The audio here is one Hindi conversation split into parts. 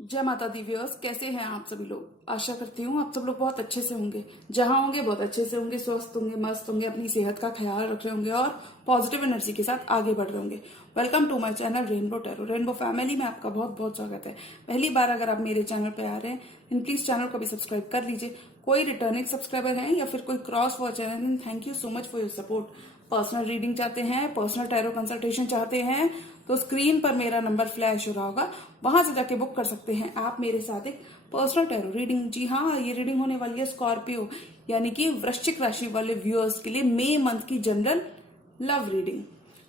जय माता दी व्यूअर्स, कैसे हैं आप सभी लोग। आशा करती हूँ आप सब लोग बहुत अच्छे से होंगे। जहां होंगे बहुत अच्छे से होंगे, स्वस्थ होंगे, मस्त होंगे, अपनी सेहत का ख्याल रख रहे होंगे और पॉजिटिव एनर्जी के साथ आगे बढ़ रहे होंगे। Welcome to my channel Rainbow Tarot. Rainbow family में आपका बहुत बहुत स्वागत है। पहली बार अगर आप मेरे चैनल पे आ रहे हैं देन प्लीज चैनल को भी सब्सक्राइब कर लीजिए। कोई रिटर्निंग सब्सक्राइबर हैं या फिर कोई क्रॉस वॉचर है then thank you so much for your support. Personal reading चाहते हैं, पर्सनल टैरो कंसल्टेशन चाहते हैं तो स्क्रीन पर मेरा नंबर फ्लैश हो रहा होगा, वहां से जाके बुक कर सकते हैं आप मेरे साथ एक पर्सनल टैरो रीडिंग। जी हाँ, ये रीडिंग होने वाली है स्कॉर्पियो यानी कि वृश्चिक राशि वाले व्यूअर्स के लिए मई मंथ की जनरल लव रीडिंग।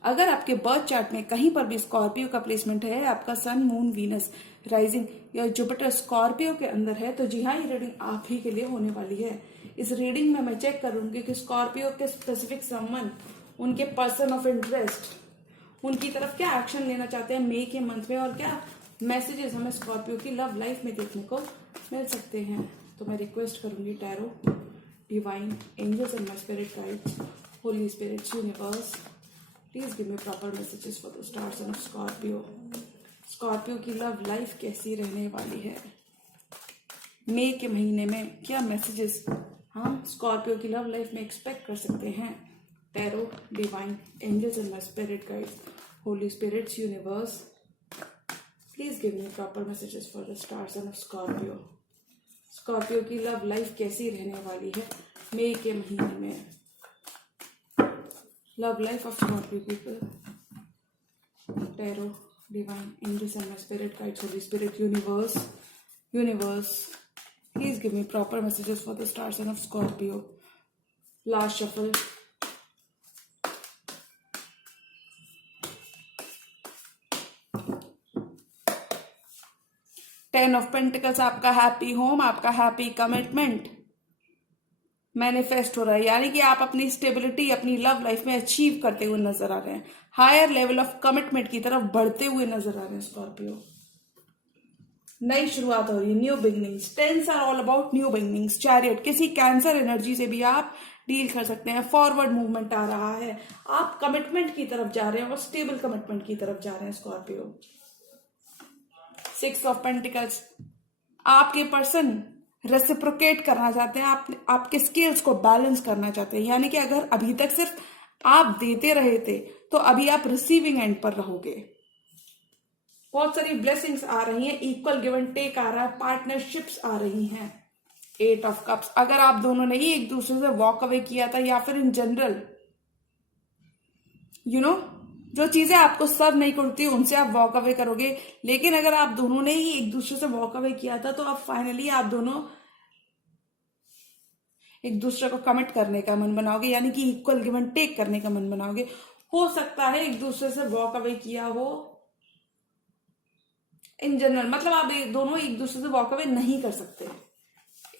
अगर आपके बर्थ चार्ट में कहीं पर भी स्कॉर्पियो का प्लेसमेंट है, आपका सन, मून, वीनस, राइजिंग या जुपिटर स्कॉर्पियो के अंदर है, तो जी हाँ, ये रीडिंग आप ही के लिए होने वाली है। इस रीडिंग में मैं चेक करूंगी कि स्कॉर्पियो के स्पेसिफिक समवन, उनके पर्सन ऑफ इंटरेस्ट, उनकी तरफ क्या एक्शन लेना चाहते हैं मई के मंथ में और क्या मैसेजेस हमें स्कॉर्पियो की लव लाइफ में देखने को मिल सकते हैं। तो मैं रिक्वेस्ट करूंगी tarot, divine angels and my spirit guides, holy spirits, universe, please give me proper messages for the stars of Scorpio. Scorpio की लव लाइफ कैसी रहने वाली है मई के महीने में, क्या मैसेजेस हम स्कॉर्पियो की लव लाइफ में एक्सपेक्ट कर सकते हैं। Tarot, divine angels and my spirit guides, holy spirits, universe, please give me proper messages for the stars of Scorpio. Scorpio की लव लाइफ कैसी रहने वाली है मई के महीने में। Love life of Scorpio people. Tarot, divine angels and my spirit guides, holy spirit, universe, please give me proper messages for the star sign of Scorpio. Last shuffle. 10 of Pentacles आपका हैप्पी होम, आपका हैप्पी कमिटमेंट मैनिफेस्ट हो रहा है, यानी कि आप अपनी स्टेबिलिटी अपनी लव लाइफ में अचीव करते हुए नजर आ रहे हैं, हायर लेवल ऑफ कमिटमेंट की तरफ बढ़ते हुए नजर आ रहे हैं स्कॉर्पियो। नई शुरुआत हो रही है, new beginnings. Tens are all about new beginnings. Chariot, किसी कैंसर एनर्जी से भी आप डील कर सकते हैं। फॉरवर्ड मूवमेंट आ रहा है, आप कमिटमेंट की तरफ जा रहे हैं और स्टेबल कमिटमेंट की तरफ जा रहे हैं स्कॉर्पियो। 6 ऑफ पेंटिकल्स, आपके पर्सन रेसिप्रोकेट करना चाहते हैं, आपके स्किल्स को बैलेंस करना चाहते हैं, यानी कि अगर अभी तक सिर्फ आप देते रहे थे तो अभी आप रिसीविंग एंड पर रहोगे। बहुत सारी ब्लेसिंग्स आ रही हैं, इक्वल गिव एंड टेक आ रहा है, पार्टनरशिप्स आ रही हैं। 8 ऑफ कप्स, अगर आप दोनों ने ही एक दूसरे से वॉक अवे किया था या फिर इन जनरल जो चीजें आपको सर्व नहीं करती उनसे आप वॉक अवे करोगे, लेकिन अगर आप दोनों ने ही एक दूसरे से वॉक अवे किया था तो अब फाइनली आप दोनों एक दूसरे को कमिट करने का मन बनाओगे, यानी कि इक्वल गिव एंड टेक करने का मन बनाओगे। हो सकता है एक दूसरे से वॉक अवे किया हो इन जनरल, मतलब आप दोनों एक दूसरे से वॉक अवे नहीं कर सकते।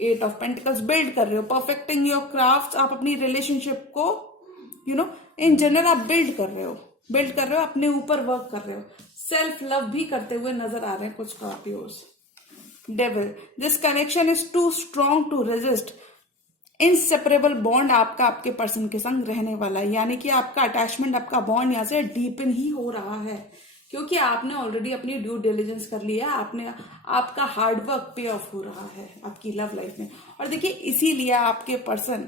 8 ऑफ पेंटिकल्स, बिल्ड कर रहे हो, परफेक्टिंग योर क्राफ्ट, आप अपनी रिलेशनशिप को इन जनरल आप बिल्ड कर रहे हो, अपने ऊपर वर्क कर रहे हो, सेल्फ लव भी करते हुए नजर आ रहे हैं कुछ Scorpios. Devil, this connection is too strong to resist. Inseparable bond आपका आपके पर्सन के संग रहने वाला है, यानी कि आपका अटैचमेंट, आपका बॉन्ड यहाँ से डीपन ही हो रहा है, क्योंकि आपने ऑलरेडी अपनी ड्यू डिलिजेंस कर लिया, आपका हार्डवर्क पे ऑफ हो रहा है आपकी लव लाइफ में। और देखिए, इसीलिए आपके पर्सन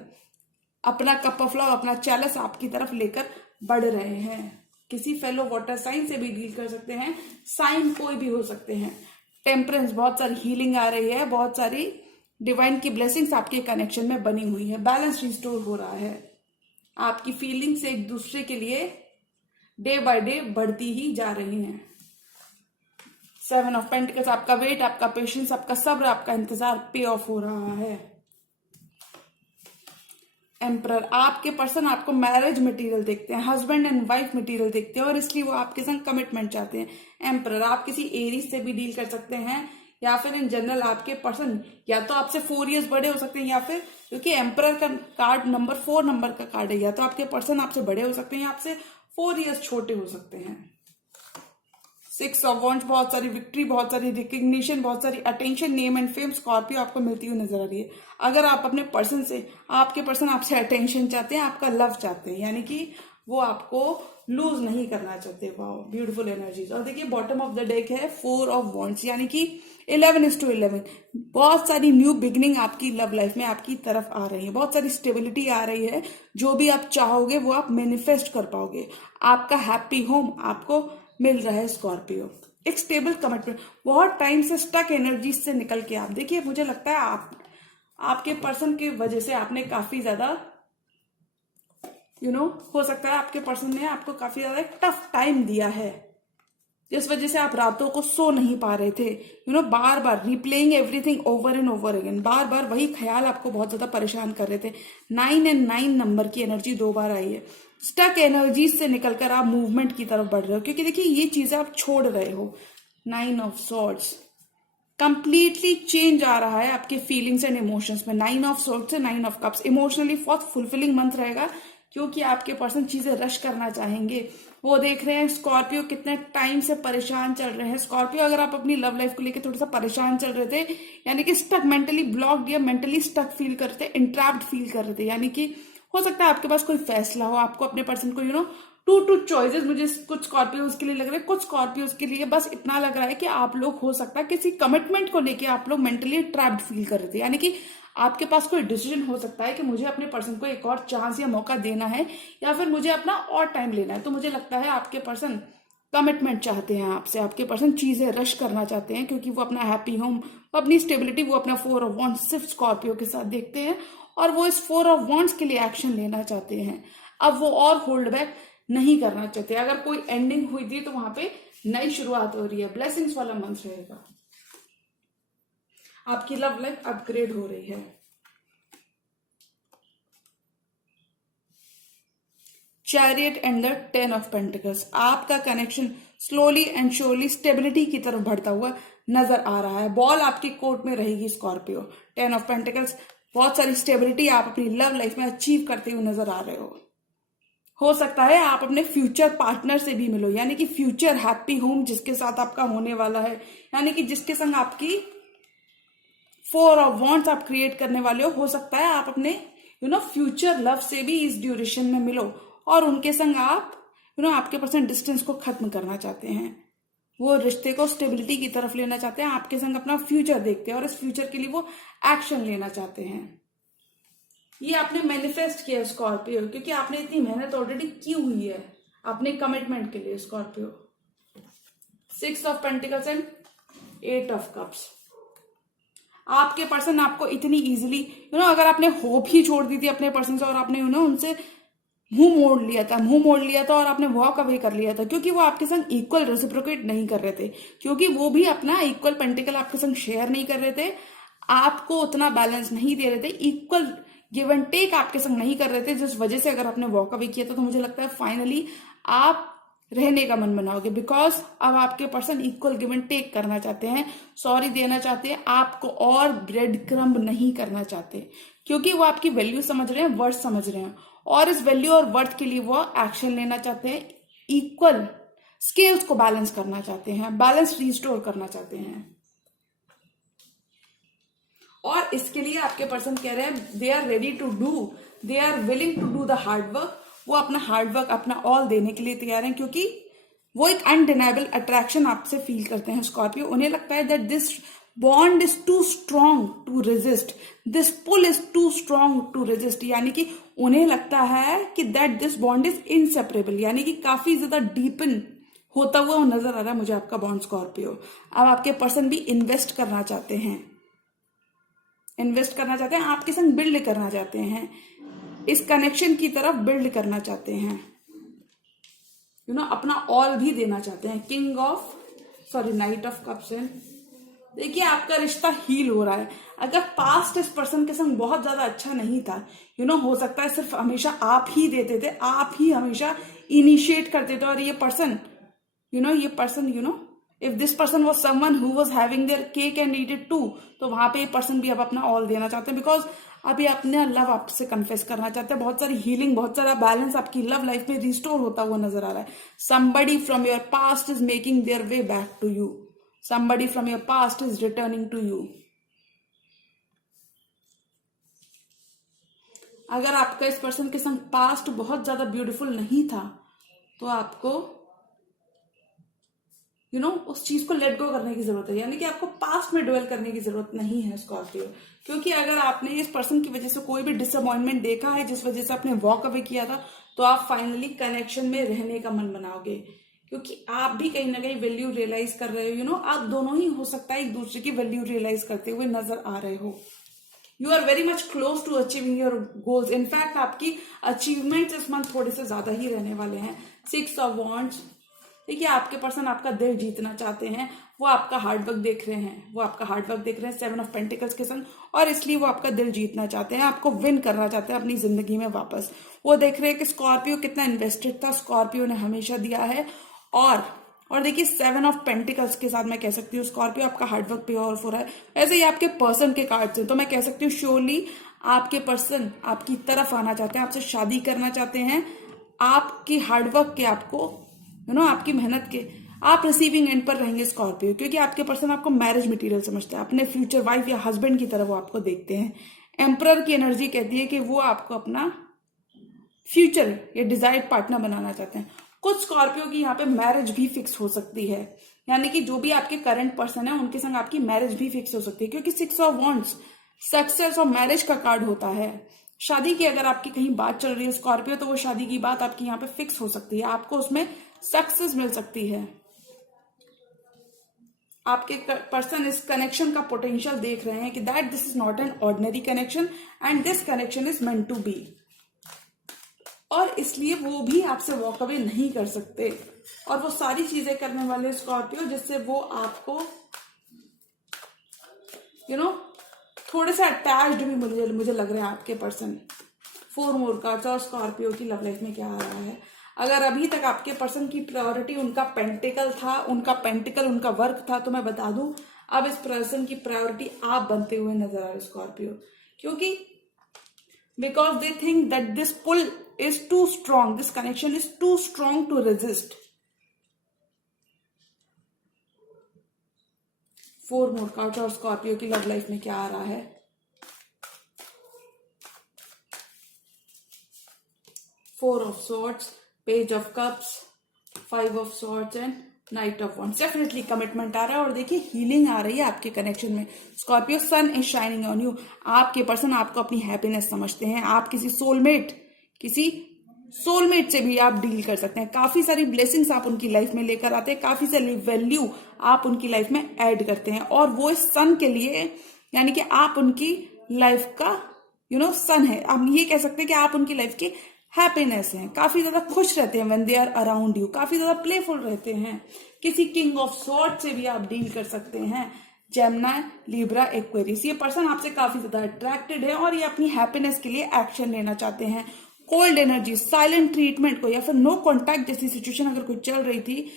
अपना कप ऑफ लव, अपना चैलेंज आपकी तरफ लेकर बढ़ रहे हैं। किसी फेलो वाटर साइन से भी डील कर सकते हैं, साइन कोई भी हो सकते हैं। टेम्परेंस, बहुत सारी हीलिंग आ रही है, बहुत सारी डिवाइन की ब्लेसिंग्स आपके कनेक्शन में बनी हुई है, बैलेंस रिस्टोर हो रहा है, आपकी फीलिंग्स एक दूसरे के लिए डे बाय डे बढ़ती ही जा रही हैं। 7 ऑफ पेंटिकल्स, आपका वेट, आपका पेशेंस, आपका सब्र, आपका इंतजार पे ऑफ हो रहा है। एम्परर, आपके पर्सन आपको मैरिज मटेरियल देखते हैं, हस्बैंड एंड वाइफ मटेरियल देखते हैं और इसलिए वो आपके संग कमिटमेंट चाहते हैं। एम्परर, आप किसी एरीज से भी डील कर सकते हैं या फिर इन जनरल आपके पर्सन या तो आपसे 4 years बड़े हो सकते हैं, या फिर क्योंकि एम्परर का कार्ड नंबर 4 नंबर का कार्ड है, या तो आपके पर्सन आपसे बड़े हो सकते हैं या आपसे 4 years छोटे हो सकते हैं। 6 ऑफ वॉन्ड्स, बहुत सारी विक्ट्री, बहुत सारी रिकग्निशन, बहुत सारी attention, name and fame Scorpio आपको मिलती हुई नजर आ रही है। अगर आप अपने पर्सन से, आपके पर्सन आपसे अटेंशन चाहते हैं, आपका लव चाहते हैं, यानी कि वो आपको लूज नहीं करना चाहते। Wow, beautiful energies. और देखिए बॉटम ऑफ द डेक है 4 ऑफ वॉन्ड्स, यानी कि 11:11। बहुत सारी न्यू बिगनिंग आपकी लव लाइफ में आपकी तरफ आ रही है, बहुत सारी स्टेबिलिटी आ रही है। जो भी आप चाहोगे वो आप मैनिफेस्ट कर पाओगे। आपका हैप्पी होम आपको मिल रहा है स्कॉर्पियो। एक स्टेबल कमिटमेंट, बहुत टाइम से स्टक एनर्जी से निकल के आप देखिए, मुझे लगता है आपके पर्सन की वजह से आपने काफी ज्यादा हो सकता है आपके पर्सन ने आपको काफी ज्यादा टफ टाइम दिया है, जिस वजह से आप रातों को सो नहीं पा रहे थे। बार बार replaying everything over and over again, बार बार वही ख्याल आपको बहुत ज्यादा परेशान कर रहे थे। 9 और 9 नंबर की एनर्जी 2 बार आई है। स्टक एनर्जी से निकलकर आप मूवमेंट की तरफ बढ़ रहे हो, क्योंकि देखिए ये चीजें आप छोड़ रहे हो। 9 ऑफ सॉर्ड्स, कंप्लीटली चेंज आ रहा है आपके फीलिंग्स एंड इमोशंस में। 9 ऑफ सॉर्ड्स से 9 ऑफ कप्स, इमोशनली बहुत फुलफिलिंग मंथ रहेगा, क्योंकि आपके पर्सन चीजें रश करना चाहेंगे। वो देख रहे हैं स्कॉर्पियो कितने टाइम से परेशान चल रहे हैं। स्कॉर्पियो, अगर आप अपनी लव लाइफ को लेकर थोड़ा सा परेशान चल रहे थे, यानी कि स्टक, मेंटली ब्लॉक या मेंटली स्टक फील कर रहे थे, इंट्रैप्ड फील कर रहे थे, यानी कि हो सकता है आपके पास कोई फैसला हो, आपको अपने पर्सन को टू चॉइसेस, मुझे कुछ स्कॉर्पियोज के लिए लग रहा है, कुछ स्कॉर्पियोज के लिए बस इतना लग रहा है कि आप लोग हो सकता है किसी कमिटमेंट को लेके आप लोग मेंटली ट्रैप्ड फील कर रहे थे, यानी कि आपके पास कोई डिसीजन हो सकता है कि मुझे अपने पर्सन को एक और चांस या मौका देना है, या फिर मुझे अपना और टाइम लेना है। तो मुझे लगता है आपके पर्सन कमिटमेंट चाहते हैं आपसे, आपके पर्सन चीजें रश करना चाहते हैं, क्योंकि वो अपना हैप्पी होम, अपनी स्टेबिलिटी, वो अपना 4 ऑफ वॉन्ड्स सिर्फ स्कॉर्पियो के साथ देखते हैं, और वो इस 4 ऑफ वॉन्ड्स के लिए एक्शन लेना चाहते हैं। अब वो और होल्ड बैक नहीं करना चाहते। अगर कोई एंडिंग हुई थी तो वहां पे नई शुरुआत हो रही है। ब्लेसिंग्स वाला मंथ रहेगा, आपकी लव लाइफ अपग्रेड हो रही है। Chariot and the 10 of pentacles, आपका connection slowly and surely stability की तरफ बढ़ता हुआ नजर आ रहा है। बॉल आपकी कोर्ट में रहेगी स्कॉर्पियो। 10 ऑफ पेंटिकल्स, बहुत सारी स्टेबिलिटी आप अपनी लव लाइफ में अचीव करते हुए नजर आ रहे हो सकता है आप अपने फ्यूचर पार्टनर से भी मिलो, यानी कि फ्यूचर हैप्पी होम जिसके साथ आपका होने वाला है, यानी कि जिसके संग आपकी 4 ऑफ वॉन्ड्स आप क्रिएट करने वाले हो सकता है आप अपने फ्यूचर लव से भी इस ड्यूरेशन में मिलो, और उनके संग आप आपके पर्सन डिस्टेंस को खत्म करना चाहते हैं। वो रिश्ते को स्टेबिलिटी की तरफ लेना चाहते हैं, आपके संग अपना फ्यूचर देखते हैं, और इस फ्यूचर के लिए वो एक्शन लेना चाहते हैं। ये आपने मैनिफेस्ट किया स्कॉर्पियो, क्योंकि आपने इतनी मेहनत ऑलरेडी की हुई है अपने कमिटमेंट के लिए Scorpio. 6 of pentacles and 8 of cups, आपके पर्सन आपको इतनी इजीली अगर आपने होप ही छोड़ दी थी अपने पर्सन से, और आपने उनसे मुंह मोड़ लिया था और आपने वॉक अवे कर लिया था, क्योंकि वो आपके संग इक्वल रेसिप्रोकेट नहीं कर रहे थे, क्योंकि वो भी अपना इक्वल पेंटिकल आपके संग शेयर नहीं कर रहे थे, आपको उतना बैलेंस नहीं दे रहे थे, इक्वल गिव एंड टेक आपके संग नहीं कर रहे थे, जिस वजह से अगर आपने वॉक अवे किया था तो मुझे लगता है फाइनली आप रहने का मन बनाओगे, बिकॉज अब आपके person equal give and take करना चाहते हैं, सॉरी देना चाहते हैं, आपको और ब्रेड क्रम्ब नहीं करना चाहते, क्योंकि वो आपकी वैल्यू समझ रहे हैं, वर्थ समझ रहे हैं, और इस वैल्यू और वर्थ के लिए वो एक्शन लेना चाहते हैं, इक्वल स्केल्स को बैलेंस करना चाहते हैं, बैलेंस रिस्टोर करना चाहते हैं। और इसके लिए आपके पर्सन कह रहे हैं they are ready to do, they are willing to do the hard work, वो अपना हार्ड वर्क, अपना ऑल देने के लिए तैयार हैं, क्योंकि वो एक अनडिनाइबल अट्रैक्शन आपसे फील करते हैं स्कॉर्पियो। उन्हें लगता है that this bond is too strong to resist, this pull is too strong to resist, यानी कि उन्हें लगता है कि that this bond is inseparable, यानी कि काफी ज्यादा डीपन होता हुआ नजर आ रहा है मुझे आपका बॉन्ड स्कॉर्पियो। अब आपके पर्सन भी इन्वेस्ट करना चाहते हैं, आपके संग बिल्ड करना चाहते हैं, इस कनेक्शन की तरफ बिल्ड करना चाहते हैं, अपना ऑल भी देना चाहते हैं। नाइट ऑफ कप्स है। देखिए आपका रिश्ता हील हो रहा है। अगर पास्ट इस पर्सन के संग बहुत ज्यादा अच्छा नहीं था, हो सकता है सिर्फ हमेशा आप ही देते थे, आप ही हमेशा इनिशिएट करते थे, और ये person if this person was someone who was having their cake and eat it too, तो वहां पे ये पर्सन भी अब अपना ऑल देना चाहते हैं, बिकॉज अभी अपने लव आपसे कन्फेस करना चाहते हैं। बहुत सारी हीलिंग, बहुत सारा बैलेंस आपकी लव लाइफ में रिस्टोर होता हुआ नजर आ रहा है। Somebody from your past is making their way back to you, somebody from your past is returning to you। अगर आपका इस पर्सन के संग पास्ट बहुत ज्यादा ब्यूटीफुल नहीं था तो आपको उस चीज को लेट गो करने की जरूरत है, यानी कि आपको पास्ट में ड्वेल करने की जरूरत नहीं है स्कॉर्पियो। क्योंकि अगर आपने इस पर्सन की वजह से कोई भी डिसअपॉइंटमेंट देखा है जिस वजह से आपने वॉक अवे किया था, तो आप फाइनली कनेक्शन में रहने का मन बनाओगे, क्योंकि आप भी कहीं ना कहीं वैल्यू रियलाइज कर रहे हो। आप दोनों ही हो सकता है एक दूसरे की वैल्यू रियलाइज करते हुए नजर आ रहे हो। You are very much close to achieving your goals. In fact आपकी अचीवमेंट इस मंथ थोड़े से ज्यादा ही रहने वाले हैं। 6 ऑफ वॉन्ड्स, देखिए आपके पर्सन आपका दिल जीतना चाहते हैं, वो आपका हार्डवर्क देख रहे हैं, 7 ऑफ पेंटिकल्स के संग, और इसलिए वो आपका दिल जीतना चाहते हैं, आपको विन करना चाहते हैं अपनी जिंदगी में वापस। वो देख रहे हैं कि स्कॉर्पियो कितना इन्वेस्टेड था, स्कॉर्पियो ने हमेशा दिया है। और देखिए 7 ऑफ पेंटिकल्स के साथ मैं कह सकती हूँ स्कॉर्पियो आपका हार्डवर्क पे ऑफ हो रहा है। ऐसे ही आपके पर्सन के कार्ड्स हैं, तो मैं कह सकती हूँ श्योरली आपके पर्सन आपकी तरफ आना चाहते हैं, आपसे शादी करना चाहते हैं, आपकी हार्डवर्क के आपको आपकी मेहनत के आप रिसीविंग एंड पर रहेंगे स्कॉर्पियो। क्योंकि आपके पर्सन आपको मैरिज मटेरियल समझते हैं, अपने फ्यूचर वाइफ या हस्बैंड की तरह वो आपको देखते हैं। एम्परर की एनर्जी कहती है कि वो आपको अपना फ्यूचर या डिजायर्ड पार्टनर बनाना चाहते हैं। कुछ स्कॉर्पियो की यहाँ पे मैरिज भी फिक्स हो सकती है, यानी कि जो भी आपके करंट पर्सन है उनके संग आपकी मैरिज भी फिक्स हो सकती है। क्योंकि 6 ऑफ वॉन्ड्स सक्सेस और मैरिज का कार्ड होता है। शादी की अगर आपकी कहीं बात चल रही है स्कॉर्पियो, तो वो शादी की बात आपकी यहाँ पे फिक्स हो सकती है, आपको उसमें सक्सेस मिल सकती है। आपके पर्सन इस कनेक्शन का पोटेंशियल देख रहे हैं कि that this is not an ordinary connection and this connection is meant to be, और इसलिए वो भी आपसे वॉक अवे नहीं कर सकते। और वो सारी चीजें करने वाले स्कॉर्पियो जिससे वो आपको थोड़े से अटैच्ड भी मुझे लग रहा है आपके पर्सन। 4 मोर कार्ड्स और स्कॉर्पियो की लव लाइफ में क्या आ रहा है। अगर अभी तक आपके पर्सन की प्रायोरिटी उनका पेंटिकल था, उनका वर्क था, तो मैं बता दूं अब इस पर्सन की प्रायोरिटी आप बनते हुए नजर आ रहे स्कॉर्पियो। क्योंकि because they think that this pull is too strong, this connection is too strong to resist. 4 more cards और स्कॉर्पियो की लव लाइफ में क्या आ रहा है। Four of swords, page of cups, 5 of swords and knight of wands. Definitely commitment आ रहा है और देखिए हीलिंग आ रही है आपके कनेक्शन में। Scorpio sun is shining on you. आपके पर्सन आपको अपनी हैप्पीनेस समझते हैं। आप किसी सोलमेट से भी आप डील कर सकते हैं। काफी सारी ब्लेसिंग्स आप उनकी लाइफ में लेकर आते हैं, काफी सारी वैल्यू आप उनकी लाइफ में ऐड करते हैं, और वो इस सन के लिए, यानी कि आप उनकी लाइफ का सन है। आप ये कह सकते हैं कि आप उनकी लाइफ की हैप्पीनेस है। काफी ज्यादा खुश रहते हैं when they are around you, काफी ज्यादा प्लेफुल रहते हैं। किसी किंग ऑफ सॉर्ड से भी आप डील कर सकते हैं। जेमिनी, लिब्रा, एक्वेरियस, ये पर्सन आपसे काफी ज्यादा अट्रैक्टेड है और ये अपनी हैप्पीनेस के लिए एक्शन लेना चाहते हैं। कोल्ड एनर्जी, साइलेंट ट्रीटमेंट को या फिर नो कॉन्टैक्ट जैसी सिचुएशन अगर कोई चल रही थी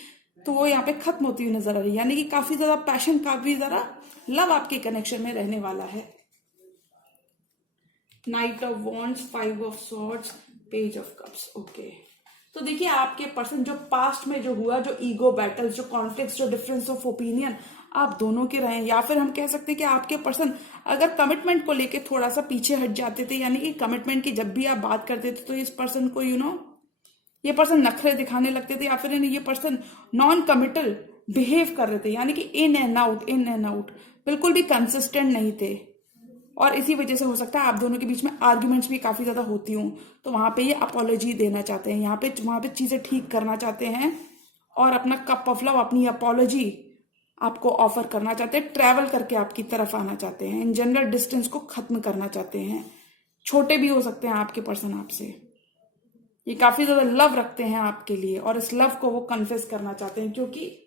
तो वो यहाँ पे खत्म होती हुई नजर आ रही है। यानी कि काफी ज्यादा पैशन, काफी ज्यादा लव आपके कनेक्शन में रहने वाला है। Night of wands, 5 of swords, page of cups. Okay, तो देखिए आपके पर्सन जो पास्ट में जो हुआ, जो ईगो बैटल्स, जो कॉन्फ्लिक्ट्स, जो डिफरेंस ऑफ ओपिनियन आप दोनों के रहे, या फिर हम कह सकते हैं कि आपके पर्सन अगर कमिटमेंट को लेके थोड़ा सा पीछे हट जाते थे, यानी कि कमिटमेंट की जब भी आप बात करते थे तो इस पर्सन को ये पर्सन नखरे दिखाने लगते थे, या फिर ये पर्सन नॉन कमिटल बिहेव कर रहे थे, यानी कि इन एंड आउट, बिल्कुल भी कंसिस्टेंट नहीं थे। और इसी वजह से हो सकता है आप दोनों के बीच में आर्ग्यूमेंट्स भी काफी ज्यादा होती हूँ, तो वहां पे ये अपॉलॉजी देना चाहते हैं, वहां पे चीजें ठीक करना चाहते हैं और अपना कप ऑफ लव, अपनी अपॉलॉजी आपको ऑफर करना चाहते हैं। ट्रैवल करके आपकी तरफ आना चाहते हैं। इन जनरल डिस्टेंस को खत्म करना चाहते हैं। छोटे भी हो सकते हैं आपके पर्सन आपसे। ये काफी ज्यादा लव रखते हैं आपके लिए और इस लव को वो कन्फेस करना चाहते हैं, क्योंकि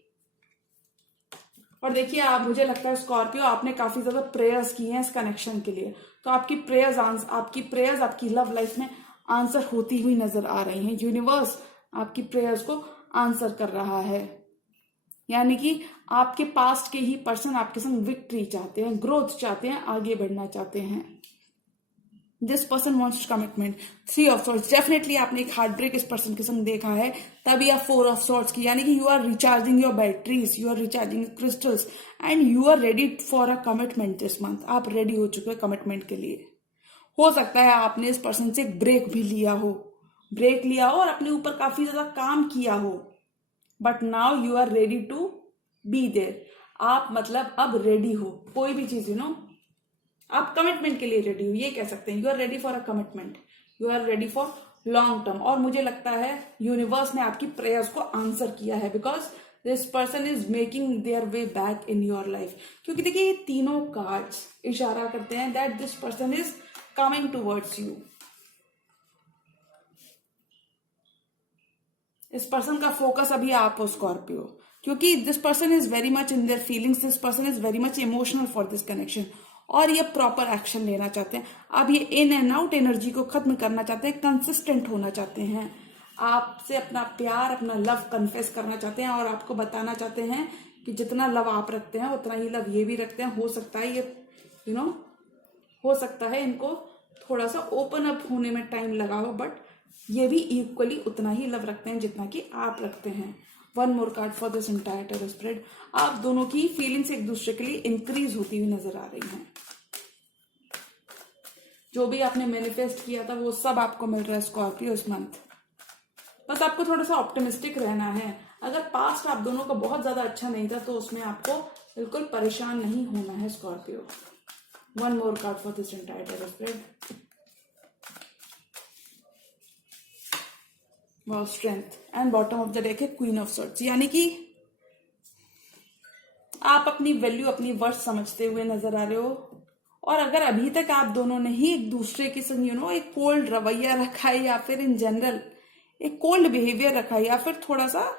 और देखिए आप, मुझे लगता है स्कॉर्पियो आपने काफी ज्यादा प्रेयर्स की हैं इस कनेक्शन के लिए, तो आपकी प्रेयर्स आपकी लव लाइफ में आंसर होती हुई नजर आ रही हैं। यूनिवर्स आपकी प्रेयर्स को आंसर कर रहा है, यानी कि आपके पास्ट के ही पर्सन आपके संग विक्ट्री चाहते हैं, ग्रोथ चाहते हैं, आगे बढ़ना चाहते हैं। This person wants commitment. 3 of swords, definitely आपने एक हार्ट ब्रेक इस पर्सन के संग देखा है, तभी आप 4 ऑफ सॉर्ड्स की, यानी कि you are recharging your batteries, you are recharging crystals and you are ready for a commitment this month. आप रेडी हो चुके हैं कमिटमेंट के लिए। हो सकता है आपने इस पर्सन से एक ब्रेक भी लिया हो, और अपने ऊपर काफी ज्यादा काम किया हो, but now you are ready to be there. आप मतलब अब रेडी हो कोई भी चीज, आप कमिटमेंट के लिए रेडी हो, ये कह सकते हैं। You are ready for a commitment, you are ready for long term. और मुझे लगता है यूनिवर्स ने आपकी प्रेयर्स को आंसर किया है, because this person is making their way back in your life. क्योंकि देखिए ये तीनों कार्ड्स इशारा करते हैं that this person is coming towards you. इस पर्सन का फोकस अभी आप हो स्कॉर्पियो, क्योंकि this person is very much in their feelings, this person is very much emotional for this connection, और ये प्रॉपर एक्शन लेना चाहते हैं। अब ये इन एंड आउट एनर्जी को खत्म करना चाहते हैं, कंसिस्टेंट होना चाहते हैं, आपसे अपना प्यार, अपना लव कन्फेस करना चाहते हैं, और आपको बताना चाहते हैं कि जितना लव आप रखते हैं उतना ही लव ये भी रखते हैं। हो सकता है ये हो सकता है इनको थोड़ा सा ओपन अप होने में टाइम लगा हो, बट ये भी इक्वली उतना ही लव रखते हैं जितना कि आप रखते हैं। One more card for this entire tarot spread. आप दोनों की फीलिंग्स एक दूसरे के लिए इंक्रीज होती हुई नजर आ रही हैं। जो भी आपने मैनिफेस्ट किया था वो सब आपको मिल रहा है स्कॉर्पियो इस मंथ। बस आपको थोड़ा सा ऑप्टिमिस्टिक रहना है। अगर पास्ट आप दोनों का बहुत ज्यादा अच्छा नहीं था तो उसमें आपको बिल्कुल परेशान नहीं होना है Scorpio. One more card for this entire tarot spread. Wow, strength and bottom of the deck है क्वीन ऑफ सॉर्ड्स, यानी कि आप अपनी वैल्यू, अपनी वर्थ समझते हुए नजर आ रहे हो। और अगर अभी तक आप दोनों ने ही एक दूसरे के संग एक कोल्ड रवैया रखा है, या फिर इन जनरल एक कोल्ड बिहेवियर रखा है, या फिर थोड़ा सा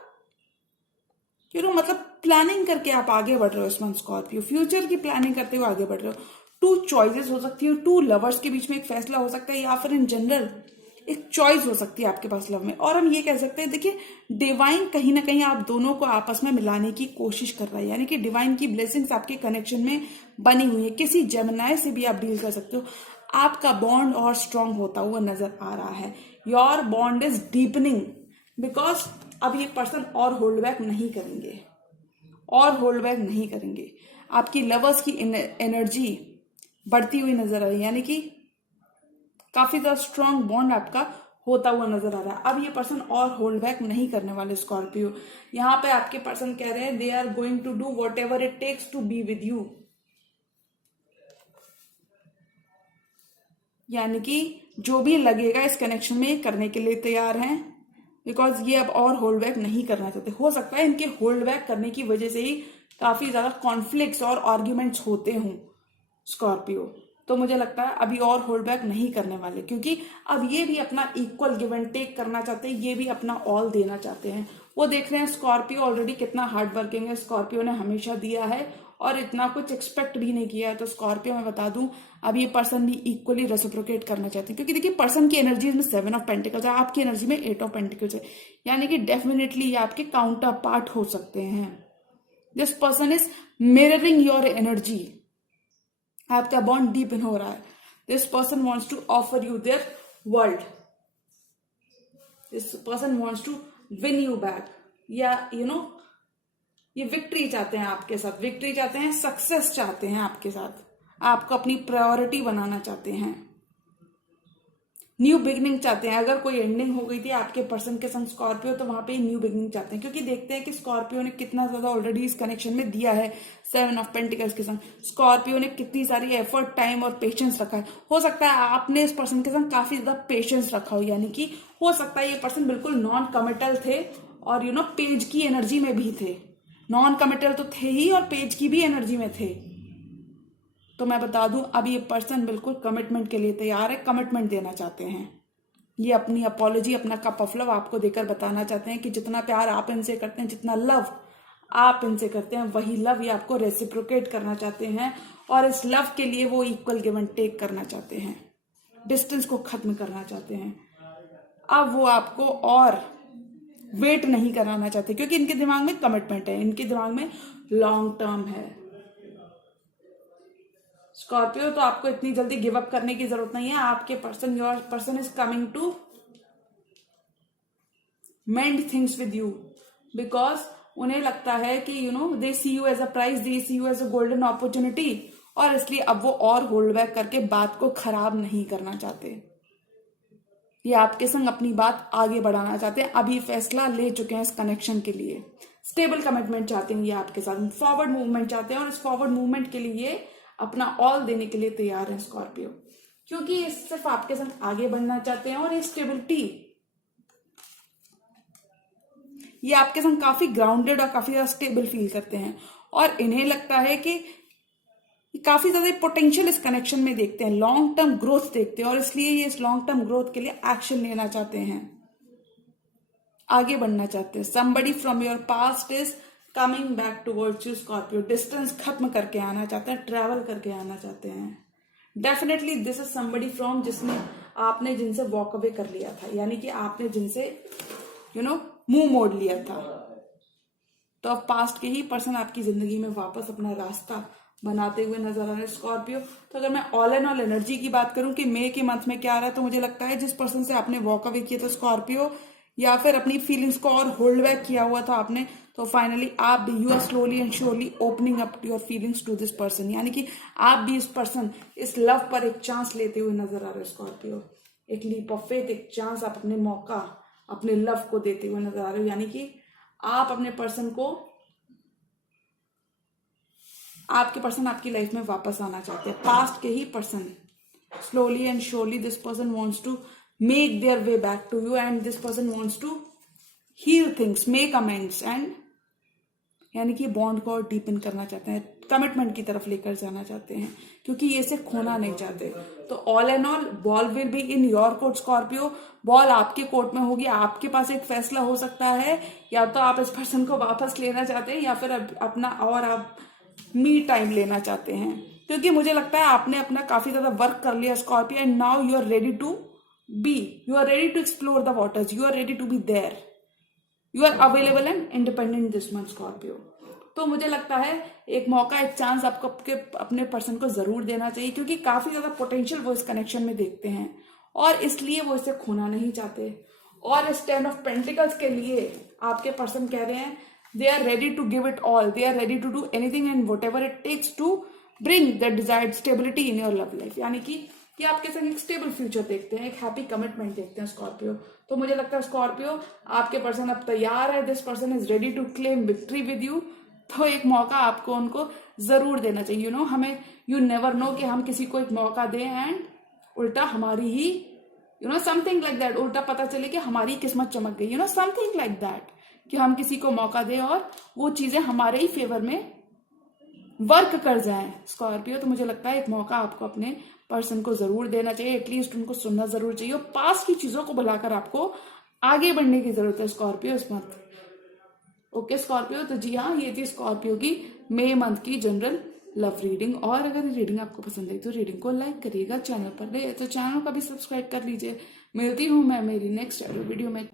मतलब प्लानिंग करके आप आगे बढ़ रहे हो इस मंथ स्कॉर्पियो, फ्यूचर की प्लानिंग करते हुए आगे बढ़ रहे हो। टू चॉइसेस हो सकती है, टू लवर्स के बीच में एक फैसला हो सकता है, या फिर इन जनरल एक चॉइस हो सकती है आपके पास लव में। और हम ये कह सकते हैं, देखिए डिवाइन कहीं ना कहीं आप दोनों को आपस में मिलाने की कोशिश कर रहा है, यानी कि डिवाइन की ब्लेसिंग्स आपके कनेक्शन में बनी हुई है। किसी जेमिनाई से भी आप डील कर सकते हो। आपका बॉन्ड और स्ट्रांग होता हुआ नजर आ रहा है। Your bond is deepening, because अब ये पर्सन और होल्ड बैक नहीं करेंगे, आपकी लवर्स की एनर्जी बढ़ती हुई नजर आ रही है, यानी कि काफी ज्यादा स्ट्रांग बॉन्ड आपका होता हुआ नजर आ रहा है। अब ये पर्सन और होल्ड बैक नहीं करने वाले स्कॉर्पियो। यहाँ पे आपके पर्सन कह रहे हैं they are going to do whatever it takes to be with you, यानी कि जो भी लगेगा इस कनेक्शन में करने के लिए तैयार हैं, बिकॉज ये अब और होल्ड बैक नहीं करना चाहते। हो सकता है इनके होल्ड बैक करने की वजह से ही काफी ज्यादा कॉन्फ्लिक्ट्स और आर्ग्यूमेंट्स होते हों स्कॉर्पियो, तो मुझे लगता है अभी और होल्ड बैक नहीं करने वाले, क्योंकि अब ये भी अपना इक्वल गिव एंड टेक करना चाहते हैं, ये भी अपना ऑल देना चाहते हैं। वो देख रहे हैं स्कॉर्पियो ऑलरेडी कितना हार्ड वर्किंग है, स्कॉर्पियो ने हमेशा दिया है और इतना कुछ एक्सपेक्ट भी नहीं किया है। तो स्कॉर्पियो मैं बता दूं, अब ये पर्सन भी इक्वली रेसिप्रोकेट करना चाहते हैं, क्योंकि देखिए पर्सन की एनर्जी में 7 ऑफ पेंटिकल्स है, आपकी एनर्जी में 8 ऑफ पेंटिकल्स है, यानी कि डेफिनेटली ये आपके काउंटर पार्ट हो सकते हैं। This person is mirroring your energy, आपका बॉन्ड डीपन हो रहा है। This person wants to offer you their world, this person wants to win you back, या ये विक्ट्री चाहते हैं आपके साथ, विक्ट्री चाहते हैं, सक्सेस चाहते हैं आपके साथ, आपको अपनी प्रायोरिटी बनाना चाहते हैं, न्यू बिगनिंग चाहते हैं। अगर कोई एंडिंग हो गई थी आपके पर्सन के संग स्कॉर्पियो, तो वहां पे न्यू बिगनिंग चाहते हैं, क्योंकि देखते हैं कि स्कॉर्पियो ने कितना ज्यादा ऑलरेडी इस कनेक्शन में दिया है 7 ऑफ पेंटिकल्स के संग। स्कॉर्पियो ने कितनी सारी एफर्ट, टाइम और पेशेंस रखा है। हो सकता है आपने इस पर्सन के संग काफी ज्यादा पेशेंस रखा हो, यानी कि हो सकता है ये पर्सन बिल्कुल नॉन कमिटल थे और पेज की एनर्जी में भी थे। नॉन कमिटल तो थे ही और पेज की भी एनर्जी में थे। तो मैं बता दूं, अब ये पर्सन बिल्कुल कमिटमेंट के लिए तैयार है, कमिटमेंट देना चाहते हैं। ये अपनी अपॉलॉजी, अपना कप ऑफ लव आपको देकर बताना चाहते हैं कि जितना प्यार आप इनसे करते हैं, जितना लव आप इनसे करते हैं, वही लव ये आपको रेसिप्रोकेट करना चाहते हैं। और इस लव के लिए वो इक्वल गिव एंड टेक करना चाहते हैं, डिस्टेंस को खत्म करना चाहते हैं। अब वो आपको और वेट नहीं कराना चाहते, क्योंकि इनके दिमाग में कमिटमेंट है, इनके दिमाग में लॉन्ग टर्म है। स्कॉर्पियो, तो आपको इतनी जल्दी गिव अप करने की जरूरत नहीं है। आपके person, your person is coming to mend things with you, because उन्हें लगता है कि they see you as a prize, they see you as a golden opportunity, और इसलिए अब वो और होल्ड बैक करके बात को खराब नहीं करना चाहते। ये आपके संग अपनी बात आगे बढ़ाना चाहते हैं, अभी फैसला ले चुके हैं इस कनेक्शन के लिए। स्टेबल कमिटमेंट चाहते हैं ये आपके साथ, फॉरवर्ड मूवमेंट चाहते हैं और इस फॉरवर्ड मूवमेंट के लिए अपना ऑल देने के लिए तैयार है स्कॉर्पियो, क्योंकि ये सिर्फ आपके संग आगे बढ़ना चाहते हैं और ये स्टेबिलिटी, ये आपके संग काफी ग्राउंडेड और काफी ज्यादा स्टेबल फील करते हैं और इन्हें लगता है कि काफी ज्यादा पोटेंशियल इस कनेक्शन में देखते हैं, लॉन्ग टर्म ग्रोथ देखते हैं और इसलिए ये इस लॉन्ग टर्म ग्रोथ के लिए एक्शन लेना चाहते हैं, आगे बढ़ना चाहते हैं। somebody from your past is coming back towards you Scorpio, distance खत्म करके आना चाहते हैं, ट्रेवल करके आना चाहते हैं। Definitely this is somebody from जिसने आपने जिनसे वॉक अवे कर लिया था, यानी कि आपने जिनसे मुंह मोड़ लिया था, तो अब पास्ट के ही पर्सन आपकी जिंदगी में वापस अपना रास्ता बनाते हुए नजर आ रहे हैं स्कॉर्पियो। तो अगर मैं ऑल एंड ऑल एनर्जी की बात करूं कि मई के मंथ में क्या आ रहा है, तो मुझे लगता है जिस पर्सन से आपने वॉक अवे किया था स्कॉर्पियो, या फिर अपनी फीलिंग्स को और होल्ड बैक किया हुआ था आपने, तो फाइनली आप भी you are slowly and surely opening up your feelings to this person, यानी कि आप भी इस पर्सन, इस लव पर एक चांस लेते हुए नजर आ रहे हो स्कॉर्पियो। एक लीप ऑफ फेथ, एक चांस आप अपने मौका, अपने लव को देते हुए नजर आ रहे हो, यानी कि आप अपने पर्सन को, आपके पर्सन आपकी लाइफ में वापस आना चाहते हैं, पास्ट के ही person. Slowly and surely this person wants to make their way back to you and this person wants to heal things, make amends and, यानी कि बॉन्ड को और डीपन करना चाहते हैं, कमिटमेंट की तरफ लेकर जाना चाहते हैं, क्योंकि ये इसे खोना नहीं चाहते। तो all and all ball will be in your court Scorpio, ball आपके कोर्ट में होगी, आपके पास एक फैसला हो सकता है, या तो आप इस पर्सन को वापस लेना चाहते हैं या फिर अपना और आप मी टाइम लेना चाहते हैं, क्योंकि मुझे लगता है आपने अपना काफी ज्यादा वर्क कर लिया Scorpio and now you are ready to be, you are ready to explore the waters, you are ready to be there, you are available and independent this month Scorpio. तो मुझे लगता है एक मौका, एक चांस आपको अपने पर्सन को जरूर देना चाहिए, क्योंकि काफी ज्यादा पोटेंशियल वो इस कनेक्शन में देखते हैं और इसलिए वो इसे खोना नहीं चाहते। और इस 10 ऑफ पेंटिकल्स के लिए आपके पर्सन कह रहे हैं they are ready to give it all, they are ready to do anything and whatever it takes to bring the desired stability in your love life, यानी कि आपके संग एक स्टेबल फ्यूचर देखते हैं, एक हैप्पी कमिटमेंट देखते हैं स्कॉर्पियो। तो मुझे लगता है स्कॉर्पियो आपके पर्सन अब तैयार है, this person is ready to claim victory with you. तो एक मौका आपको उनको जरूर देना चाहिए। हमें यू नेवर नो कि हम किसी को एक मौका दें एंड उल्टा हमारी ही समथिंग लाइक दैट, उल्टा पता चले कि हमारी किस्मत चमक गई, समथिंग लाइक दैट, कि हम किसी को मौका दें और वो चीजें हमारे ही फेवर में वर्क कर जाएं स्कॉर्पियो। तो मुझे लगता है एक मौका आपको अपने पर्सन को जरूर देना चाहिए, एटलीस्ट उनको सुनना जरूर चाहिए और पास की चीजों को बुलाकर आपको आगे बढ़ने की जरूरत है स्कॉर्पियो इस मंथ। ओके स्कॉर्पियो, तो जी हाँ, ये थी स्कॉर्पियो की मई मंथ की जनरल लव रीडिंग। और अगर रीडिंग आपको पसंद आई तो रीडिंग को लाइक करिएगा, चैनल पर नए तो चैनल को भी सब्सक्राइब कर लीजिए। मिलती हूँ मैं मेरी नेक्स्ट वीडियो में।